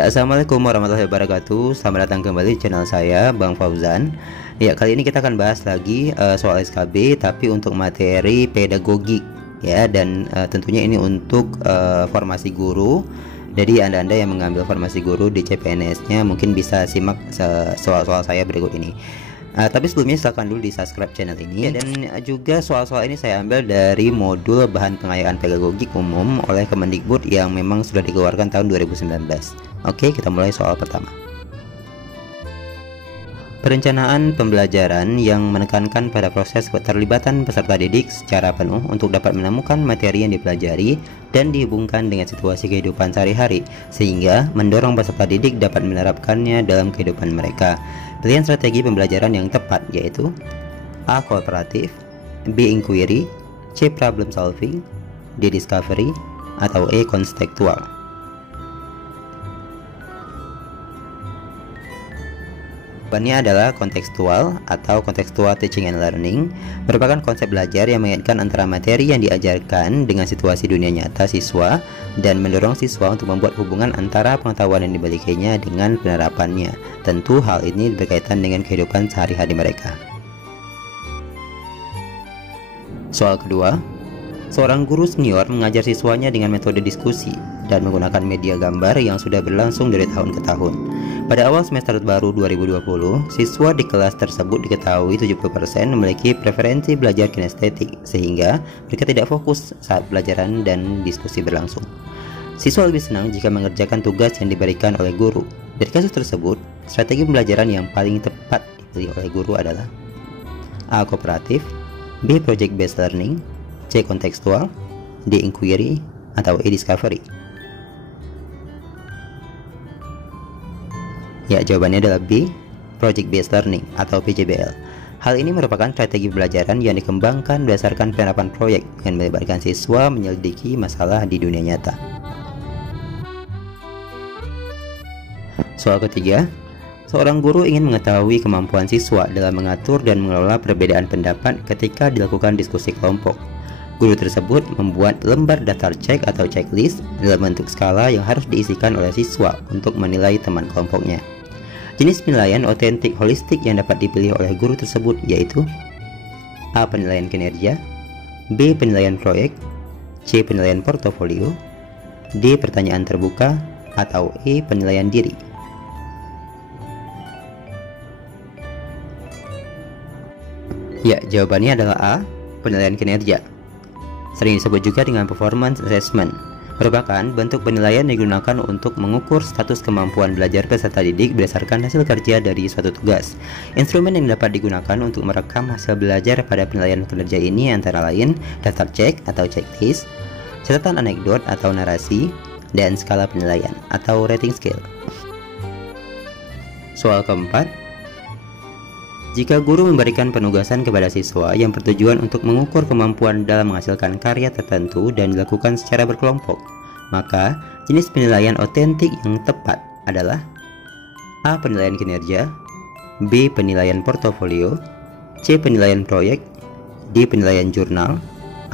Ya, assalamualaikum warahmatullahi wabarakatuh. Selamat datang kembali di channel saya, Bang Fauzan. Ya, kali ini kita akan bahas lagi soal SKB, tapi untuk materi pedagogik ya, dan tentunya ini untuk formasi guru. Jadi anda yang mengambil formasi guru di CPNS-nya mungkin bisa simak soal-soal saya berikut ini. Tapi sebelumnya silahkan dulu di subscribe channel ini. Dan juga soal-soal ini saya ambil dari modul bahan pengayaan pedagogik umum oleh Kemendikbud yang memang sudah dikeluarkan tahun 2019. Oke, kita mulai soal pertama. Perencanaan pembelajaran yang menekankan pada proses keterlibatan peserta didik secara penuh untuk dapat menemukan materi yang dipelajari dan dihubungkan dengan situasi kehidupan sehari-hari, sehingga mendorong peserta didik dapat menerapkannya dalam kehidupan mereka. Pilihan strategi pembelajaran yang tepat yaitu A. Kooperatif, B. Inquiry, C. Problem solving, D. Discovery, atau E. Konstekstual. Jawabannya adalah kontekstual atau contextual teaching and learning, merupakan konsep belajar yang mengaitkan antara materi yang diajarkan dengan situasi dunia nyata siswa dan mendorong siswa untuk membuat hubungan antara pengetahuan yang dimilikinya dengan penerapannya. Tentu hal ini berkaitan dengan kehidupan sehari-hari mereka. Soal kedua, seorang guru senior mengajar siswanya dengan metode diskusi dan menggunakan media gambar yang sudah berlangsung dari tahun ke tahun. Pada awal semester baru 2020, siswa di kelas tersebut diketahui 70% memiliki preferensi belajar kinestetik, sehingga mereka tidak fokus saat pelajaran dan diskusi berlangsung. Siswa lebih senang jika mengerjakan tugas yang diberikan oleh guru. Dari kasus tersebut, strategi pembelajaran yang paling tepat dipilih oleh guru adalah A. Kooperatif, B. Project Based Learning, C. Kontekstual, D. Inquiry, atau E. Discovery. Ya, jawabannya adalah B. Project Based Learning atau PJBL. Hal ini merupakan strategi pembelajaran yang dikembangkan berdasarkan penerapan proyek dengan melibatkan siswa menyelidiki masalah di dunia nyata. Soal ketiga, seorang guru ingin mengetahui kemampuan siswa dalam mengatur dan mengelola perbedaan pendapat ketika dilakukan diskusi kelompok. Guru tersebut membuat lembar daftar cek atau checklist dalam bentuk skala yang harus diisikan oleh siswa untuk menilai teman kelompoknya. Jenis penilaian otentik holistik yang dapat dipilih oleh guru tersebut yaitu A. Penilaian kinerja, B. Penilaian proyek, C. Penilaian portofolio, D. Pertanyaan terbuka, atau E. Penilaian diri. Ya, jawabannya adalah A. Penilaian kinerja. Sering disebut juga dengan performance assessment, merupakan bentuk penilaian yang digunakan untuk mengukur status kemampuan belajar peserta didik berdasarkan hasil kerja dari suatu tugas. Instrumen yang dapat digunakan untuk merekam hasil belajar pada penilaian kinerja ini antara lain daftar cek atau checklist, catatan anekdot atau narasi, dan skala penilaian atau rating scale. Soal keempat, jika guru memberikan penugasan kepada siswa yang bertujuan untuk mengukur kemampuan dalam menghasilkan karya tertentu dan dilakukan secara berkelompok, maka jenis penilaian otentik yang tepat adalah A. Penilaian kinerja, B. Penilaian portofolio, C. Penilaian proyek, D. Penilaian jurnal,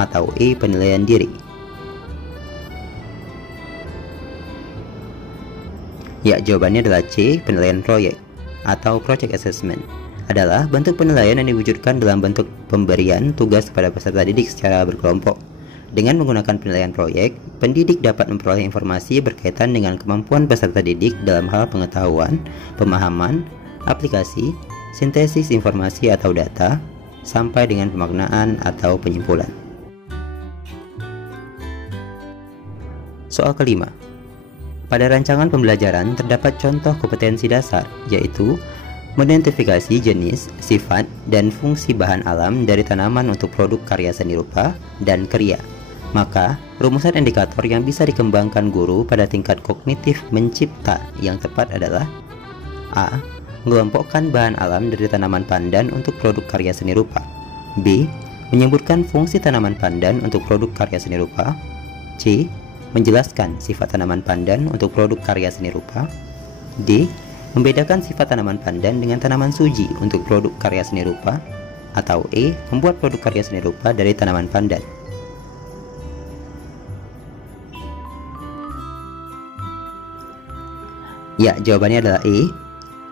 atau E. Penilaian diri. Ya, jawabannya adalah C. Penilaian proyek atau project assessment. Adalah bentuk penilaian yang diwujudkan dalam bentuk pemberian tugas kepada peserta didik secara berkelompok. Dengan menggunakan penilaian proyek, pendidik dapat memperoleh informasi berkaitan dengan kemampuan peserta didik dalam hal pengetahuan, pemahaman, aplikasi, sintesis informasi atau data, sampai dengan pemaknaan atau penyimpulan. Soal kelima, pada rancangan pembelajaran terdapat contoh kompetensi dasar, yaitu mengidentifikasi jenis, sifat, dan fungsi bahan alam dari tanaman untuk produk karya seni rupa dan kriya. Maka, rumusan indikator yang bisa dikembangkan guru pada tingkat kognitif mencipta yang tepat adalah A. Mengelompokkan bahan alam dari tanaman pandan untuk produk karya seni rupa, B. Menyebutkan fungsi tanaman pandan untuk produk karya seni rupa, C. Menjelaskan sifat tanaman pandan untuk produk karya seni rupa, D. Membedakan sifat tanaman pandan dengan tanaman suji untuk produk karya seni rupa, atau E. Membuat produk karya seni rupa dari tanaman pandan. Ya, jawabannya adalah E.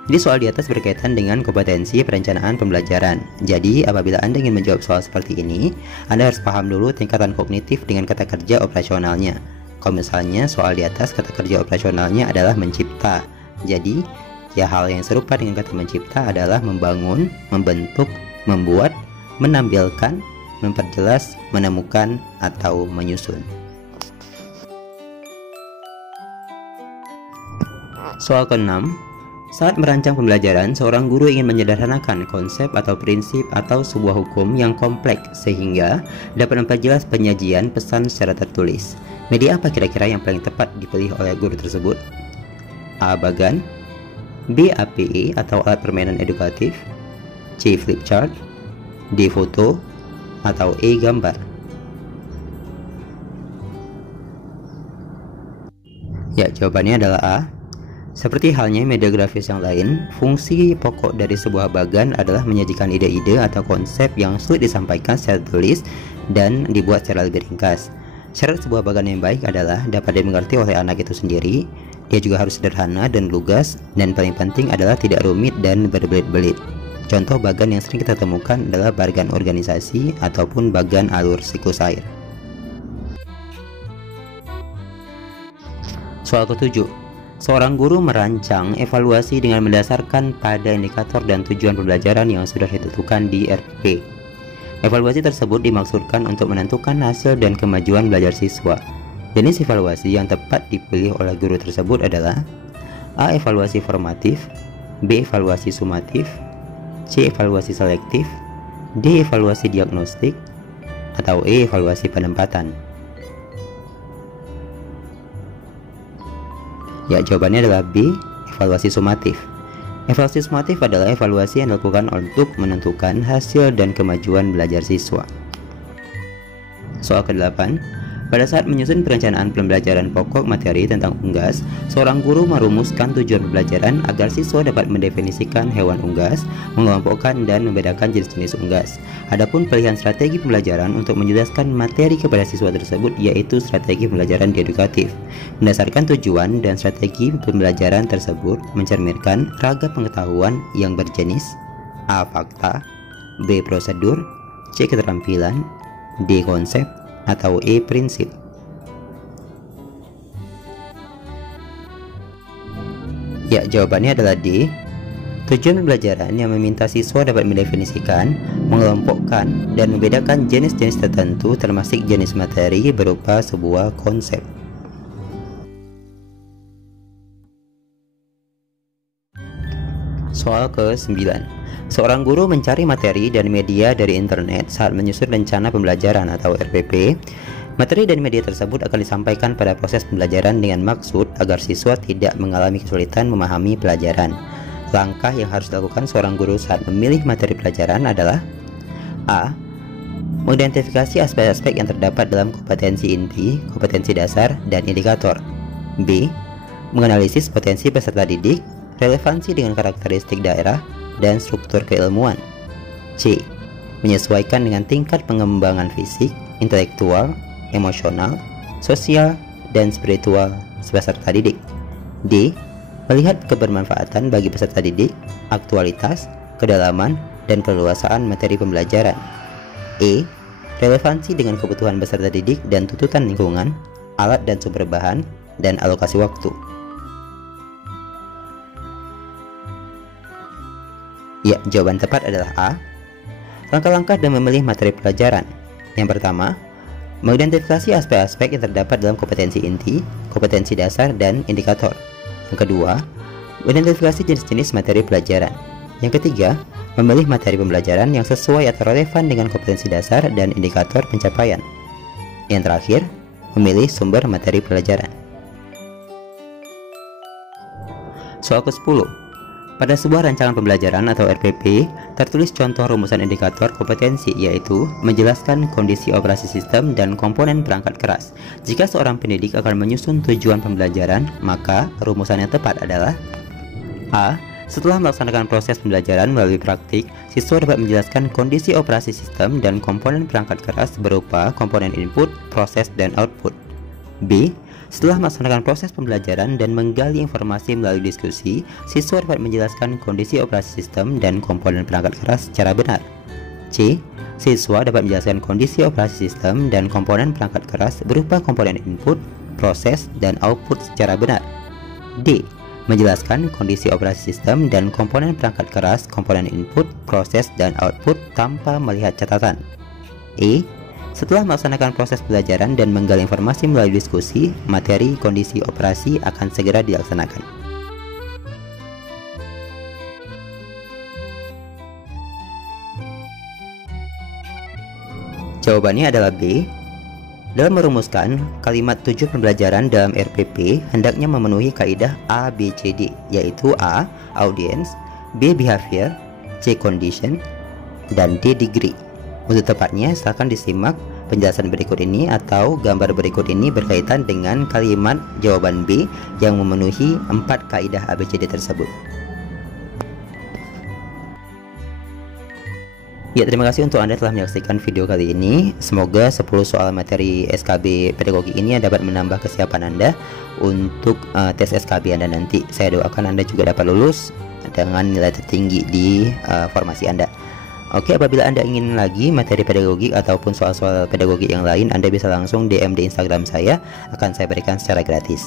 Jadi soal di atas berkaitan dengan kompetensi perencanaan pembelajaran. Jadi apabila Anda ingin menjawab soal seperti ini, Anda harus paham dulu tingkatan kognitif dengan kata kerja operasionalnya. Kalau misalnya soal di atas kata kerja operasionalnya adalah mencipta. Jadi ya hal yang serupa dengan kata mencipta adalah membangun, membentuk, membuat, menampilkan, memperjelas, menemukan, atau menyusun. Soal ke-6. Saat merancang pembelajaran, seorang guru ingin menyederhanakan konsep atau prinsip atau sebuah hukum yang kompleks sehingga dapat memperjelas penyajian pesan secara tertulis. Media apa kira-kira yang paling tepat dipilih oleh guru tersebut? A. Bagan, B. APE atau alat permainan edukatif, C. Flip chart, D. Foto, atau E. Gambar. Ya, jawabannya adalah A. Seperti halnya media grafis yang lain, fungsi pokok dari sebuah bagan adalah menyajikan ide-ide atau konsep yang sulit disampaikan secara tulis dan dibuat secara lebih ringkas. Syarat sebuah bagan yang baik adalah dapat dimengerti oleh anak itu sendiri, dia juga harus sederhana dan lugas, dan paling penting adalah tidak rumit dan berbelit-belit. Contoh bagan yang sering kita temukan adalah bagan organisasi ataupun bagan alur siklus air. Soal ke-7. Seorang guru merancang evaluasi dengan mendasarkan pada indikator dan tujuan pembelajaran yang sudah ditentukan di RPP. Evaluasi tersebut dimaksudkan untuk menentukan hasil dan kemajuan belajar siswa. Jenis evaluasi yang tepat dipilih oleh guru tersebut adalah A. Evaluasi formatif, B. Evaluasi sumatif, C. Evaluasi selektif, D. Evaluasi diagnostik, atau E. Evaluasi penempatan. Ya, jawabannya adalah B. Evaluasi sumatif. Evaluasi sumatif adalah evaluasi yang dilakukan untuk menentukan hasil dan kemajuan belajar siswa. Soal ke-8. Pada saat menyusun perencanaan pembelajaran pokok materi tentang unggas, seorang guru merumuskan tujuan pembelajaran agar siswa dapat mendefinisikan hewan unggas, mengelompokkan dan membedakan jenis-jenis unggas. Adapun pilihan strategi pembelajaran untuk menjelaskan materi kepada siswa tersebut yaitu strategi pembelajaran edukatif. Berdasarkan tujuan dan strategi pembelajaran tersebut mencerminkan ragam pengetahuan yang berjenis A. Fakta, B. Prosedur, C. Keterampilan, D. Konsep, atau E. Prinsip. Ya, jawabannya adalah D. Tujuan pembelajaran yang meminta siswa dapat mendefinisikan, mengelompokkan, dan membedakan jenis-jenis tertentu termasuk jenis materi berupa sebuah konsep. Soal ke-9. Seorang guru mencari materi dan media dari internet saat menyusun rencana pembelajaran atau RPP. Materi dan media tersebut akan disampaikan pada proses pembelajaran dengan maksud agar siswa tidak mengalami kesulitan memahami pelajaran. Langkah yang harus dilakukan seorang guru saat memilih materi pelajaran adalah A. Mengidentifikasi aspek-aspek yang terdapat dalam kompetensi inti, kompetensi dasar, dan indikator. B. Menganalisis potensi peserta didik, relevansi dengan karakteristik daerah, dan struktur keilmuan. C. Menyesuaikan dengan tingkat pengembangan fisik, intelektual, emosional, sosial, dan spiritual peserta didik. D. Melihat kebermanfaatan bagi peserta didik, aktualitas, kedalaman, dan keleluasaan materi pembelajaran. E. Relevansi dengan kebutuhan peserta didik dan tuntutan lingkungan, alat dan sumber bahan, dan alokasi waktu. Ya, jawaban tepat adalah A. Langkah-langkah dalam memilih materi pelajaran. Yang pertama, mengidentifikasi aspek-aspek yang terdapat dalam kompetensi inti, kompetensi dasar, dan indikator. Yang kedua, mengidentifikasi jenis-jenis materi pelajaran. Yang ketiga, memilih materi pembelajaran yang sesuai atau relevan dengan kompetensi dasar dan indikator pencapaian. Yang terakhir, memilih sumber materi pelajaran. Soal ke-10. Pada sebuah rancangan pembelajaran atau RPP, tertulis contoh rumusan indikator kompetensi, yaitu menjelaskan kondisi operasi sistem dan komponen perangkat keras. Jika seorang pendidik akan menyusun tujuan pembelajaran, maka rumusan yang tepat adalah A. Setelah melaksanakan proses pembelajaran melalui praktik, siswa dapat menjelaskan kondisi operasi sistem dan komponen perangkat keras berupa komponen input, proses, dan output. B. Setelah melaksanakan proses pembelajaran dan menggali informasi melalui diskusi, siswa dapat menjelaskan kondisi operasi sistem dan komponen perangkat keras secara benar. C. Siswa dapat menjelaskan kondisi operasi sistem dan komponen perangkat keras berupa komponen input, proses, dan output secara benar. D. Menjelaskan kondisi operasi sistem dan komponen perangkat keras, komponen input, proses, dan output tanpa melihat catatan. E. Setelah melaksanakan proses pembelajaran dan menggali informasi melalui diskusi, materi kondisi operasi akan segera dilaksanakan. Jawabannya adalah B. Dalam merumuskan, kalimat tujuan pembelajaran dalam RPP hendaknya memenuhi kaidah A, B, C, D, yaitu A. Audience, B. Behavior, C. Condition, dan D. Degree. Untuk tepatnya, silakan disimak penjelasan berikut ini atau gambar berikut ini berkaitan dengan kalimat jawaban B yang memenuhi 4 kaidah ABCD tersebut. Ya, terima kasih untuk Anda telah menyaksikan video kali ini. Semoga 10 soal materi SKB pedagogi ini dapat menambah kesiapan Anda untuk tes SKB Anda nanti. Saya doakan Anda juga dapat lulus dengan nilai tertinggi di formasi Anda. Oke, apabila Anda ingin lagi materi pedagogik ataupun soal-soal pedagogik yang lain, Anda bisa langsung DM di Instagram saya, akan saya berikan secara gratis.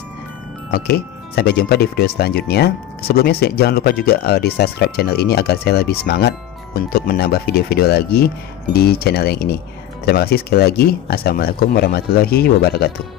Oke, sampai jumpa di video selanjutnya. Sebelumnya jangan lupa juga di subscribe channel ini agar saya lebih semangat untuk menambah video-video lagi di channel yang ini. Terima kasih sekali lagi. Assalamualaikum warahmatullahi wabarakatuh.